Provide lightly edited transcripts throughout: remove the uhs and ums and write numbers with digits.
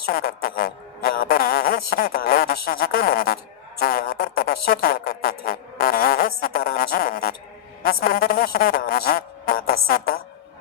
दर्शन करते हैं। यहाँ पर ये है श्री गालव ऋषि जी का मंदिर, जो यहाँ पर तपस्या किया करते थे। और ये है सीताराम जी मंदिर। इस मंदिर में श्री राम जी, माता सीता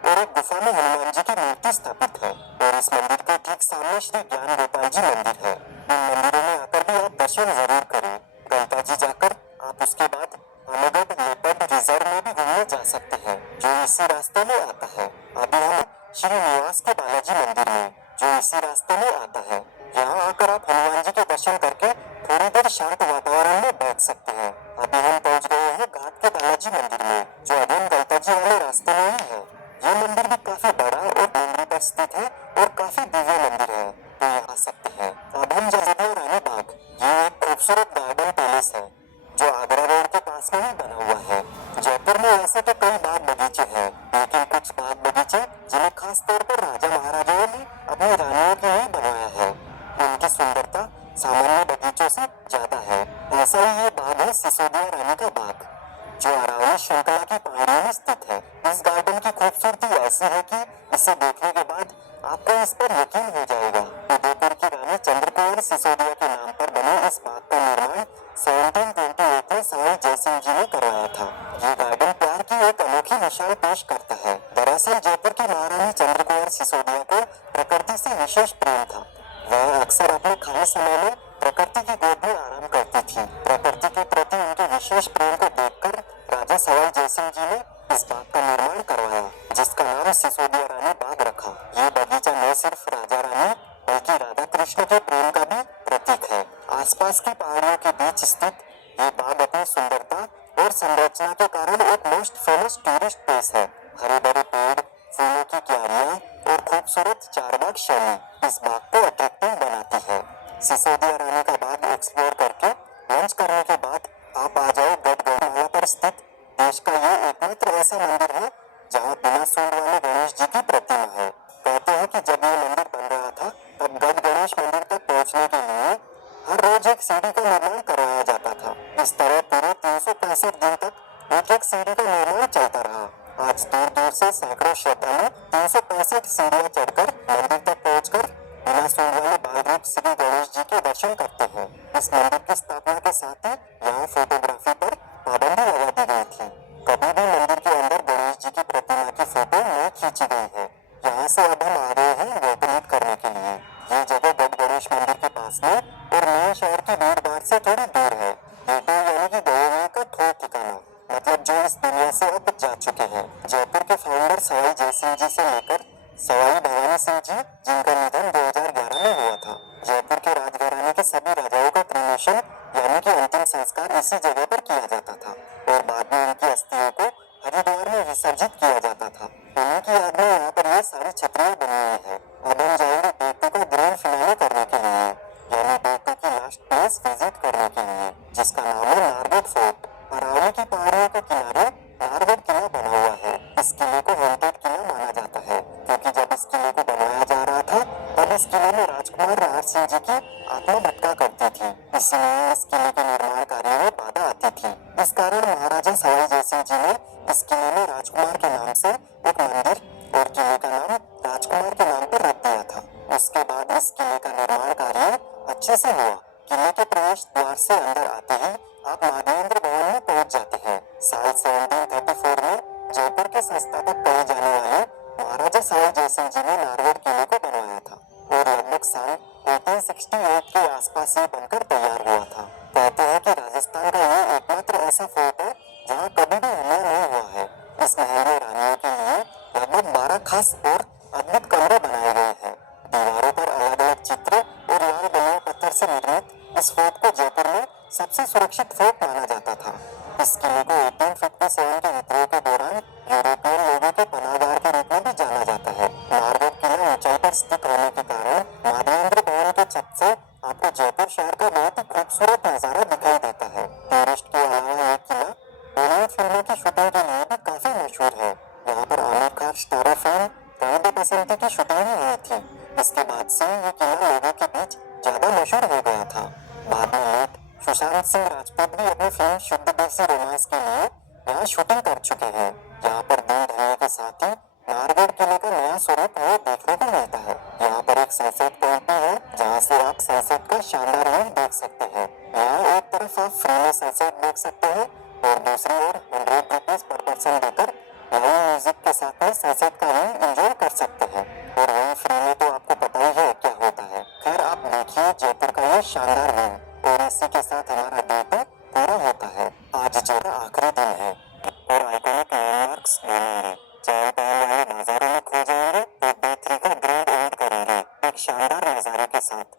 और एक गुफा में हनुमान जी की मूर्ति स्थापित है। और इस मंदिर के ठीक सामने श्री ज्ञान गोपाल जी मंदिर है। इन मंदिरों में आकर भी आप दर्शन जरूर करें। गलता जी जाकर आप उसके बाद अमरगढ़ लेपर्ड रिजर्व में भी घूमने जा सकते हैं, जो इसी रास्ते में आता है। अभी हम श्री निवास के बालाजी मंदिर में, जो इसी रास्ते में आता है। यहाँ आकर आप हनुमान जी के दर्शन करके थोड़ी देर शांत वातावरण में बैठ सकते हैं। अभी हम पहुँच गए हैं घाट के बालाजी मंदिर में, जो अभी हम गलता जी वाले रास्ते में ही है। ये मंदिर भी काफी बड़ा और डूंगरी पर स्थित है और काफी दिव्य मंदिर है, तो यहाँ आ सकते हैं। अब हम जयपुर रानी बाग, ये एक खूबसूरत गार्डन पैलेस है, जो आगरा रोड के पास में ही बना हुआ है। जयपुर में ऐसे तो कई बाग बगीचे हैं, लेकिन कुछ बाग बगीचे जिन्हें खास तौर पर राजा महाराजाओं ने अपनी रानियों के लिए बनवाया है, उनकी सुंदरता सामान्य बगीचों से ज्यादा है। ऐसा ही ये बाग है सिसोदिया रानी का बाग, जो अरावली श्रृंखला की पहाड़ियों में स्थित है। इस गार्डन की खूबसूरती ऐसी है कि इसे देखने के बाद आपको इस पर यकीन हो जाएगा। उदयपुर की रानी चंद्रकुंवर सिसोदिया के नाम पर बने इस बाग का निर्माण 1728 में सवाई जयसिंह जी ने करवाया था। ये गार्डन प्यार की एक अनोखी मिसाल पेश करता है। दरअसल जयपुर की महारानी चंद्रकुंवर सिसोदिया को प्रकृति से विशेष प्रेम था। वह अक्सर अपने खाली समय में प्रकृति की गोद में आराम करती थी। प्रकृति के प्रति उनके विशेष प्रेम को देखकर राजा सवाई जयसिंह जी ने इस बाग का निर्माण करवाया, जिसका नाम सिसोदिया रानी बाग रखा। ये बगीचा न सिर्फ राजा रानी बल्कि राधा कृष्ण के प्रेम का भी प्रतीक है। आसपास की पहाड़ियों के बीच स्थित ये बाग अपनी सुंदरता और संरचना के कारण एक मोस्ट फेमस टूरिस्ट प्लेस है। हरे भरे पेड़, फूलों की क्यारियां और खूबसूरत चारबाग शैली इस बाग को अट्रैक्टिव बनाती है। सिसोदिया रानी का बाग एक्सप्लोर करके लंच करने के बाद आप आ जाओ गढ़गौमाला पर स्थित देश का ये एकमात्र ऐसा मंदिर है जहाँ बिना सूंड वाले गणेश जी की प्रतिमा है। कहते हैं कि जब ये मंदिर बन रहा था तब गढ़ गणेश मंदिर तक पहुँचने के लिए हर रोज एक सीढ़ी का निर्माण करवाया जाता था। इस तरह पूरे 365 दिन तक एक सीढ़ी का निर्माण चलता रहा। आज दूर दूर से सैकड़ों श्रद्धालु 365 सीढ़ियां चढ़कर मंदिर तक पहुंचकर बिना सूंड वाले बाल रूप श्री गणेश जी के दर्शन करते हैं। इस मंदिर की स्थापना के साथ ही यहाँ फोटोग्राफी पर पाबंदी लगा दी गई थी। कभी भी मंदिर के अंदर गणेश जी की प्रतिमा की फोटो नहीं खींची गई है। यहाँ से अब हम आ गए हैं वोट करने के लिए। ये जगह गढ़ गणेश मंदिर के पास में और नए शहर की भीड़ भाड़ से थोड़ी दूर है। गेटो यानी कि गए का ठोर ठिकाना, मतलब जो इस दुनिया से अब जा चुके हैं। जयपुर के फाउंडर सवाई जयसिंह जी से लेकर सवाई भवानी सिंह जी, जिनका निधन 2011 में हुआ था। जयपुर के राजघराने के सभी राजाओं का क्रीमेशन यानी कि अंतिम संस्कार इसी जगह पर किया जाता था और बाद में उनकी अस्थियों को हरिद्वार में विसर्जित किया जाता था। उन्हीं की याद में यहाँ पर ये सारी छतरियां बनी हुई है। अब हम जाएंगे बेटू का ग्रैंड फिनाले करने के लिए, यानी बेटू की लास्ट प्लेस विजिट करने के लिए, जिसका नाम है नारगढ़ फोर्ट। अरावली की पहाड़ियों के किनारे नारगढ़ किला बना हुआ है। इस किले को हॉन्टेड किला माना जाता है, क्योंकि जब इस किले को बनवाया जा रहा था तब इस किले में राजकुमार नाहर सिंह जी की आत्मा भटका करती थी। इसलिए इस किले के निर्माण कार्य में बाधा आती थी। इस कारण महाराजा सवाई जयसिंह जी ने इस किले में राजकुमार के नाम से एक मंदिर और किले का नाम राजकुमार के नाम पर रख दिया था। उसके बाद इस किले का निर्माण कार्य अच्छे से हुआ। किले के प्रवेश द्वार से अंदर आते ही आप माधवेंद्र भवन में पहुंच जाते हैं। साल 1734 में जयपुर के संस्थापक कहे जाने वाले महाराजा सवाई जयसिंह जी ने नारगढ़ किले को बनवाया था और लगभग साल 1868 के आसपास ये बनकर तैयार हुआ था। कहते हैं कि राजस्थान का ये एकमात्र ऐसा फोर्ट है जहाँ कभी भी हमला नहीं हुआ है। इस महल में रानियों के लिए लगभग 12 खास और अद्भुत कमरे बनाए गए हैं। दीवारों पर अलग अलग चित्र और लाल बलुआ पत्थर से निर्मित इस फोर्ट को जयपुर में सबसे सुरक्षित फोर्ट माना जाता था। इस किले को 1857 के विद्रोह के दौरान यूरोपियन लोगों के पनाहगाह के रूप में भी जाना जाता है। नारगढ़ किला ऊंचाई पर स्थित होने के कारण माधवेंद्र भवन के छत से आपको जयपुर शहर का बहुत ही खूबसूरत नजारा दिखाई देता है। टूरिस्ट के अलावा ये किला बॉलीवुड फिल्मों की शूटिंग के लिए भी काफी मशहूर है। यहाँ पर आमिर खान स्टारर फिल्म रंग बसंती की शूटिंग भी हुई थी। इसके बाद से ये किला लोगों के बीच ज्यादा मशहूर हो गया था। बाद में लेट सुशांत सिंह राजपूत भी अपनी फिल्म शुद्ध देसी रोमांस के लिए यहाँ शूटिंग कर चुके हैं। यहाँ पर दिन ढलने के साथ ही नारगढ़ किले का नया स्वरूप हमें देखने को मिलता है। यहाँ पर एक एक सनसेट पॉइंट भी है जहाँ से आप सनसेट का शानदार व्यू देख सकते हैं। यहाँ एक तरफ आप फ्री में सनसेट देख सकते हैं और दूसरी ओर 100 रुपीज पर पर्सन देकर लाइव म्यूजिक के साथ में सनसेट का व्यू एंजॉय कर सकते हैं। और वही फ्री में तो आपको पता ही है क्या होता है। खैर आप देखिए जयपुर का ये शानदार व्यू और इसी के साथ हमारा डे तो पूरा होता है। आज जो आखिरी दिन है और आइकॉनिक लैंडमार्क्स घूमेंगे, चहल पहल वाले बाजारों में खो जाएंगे और डे 3 का ग्रैंड एंड करेंगे एक शानदार नजारे के साथ।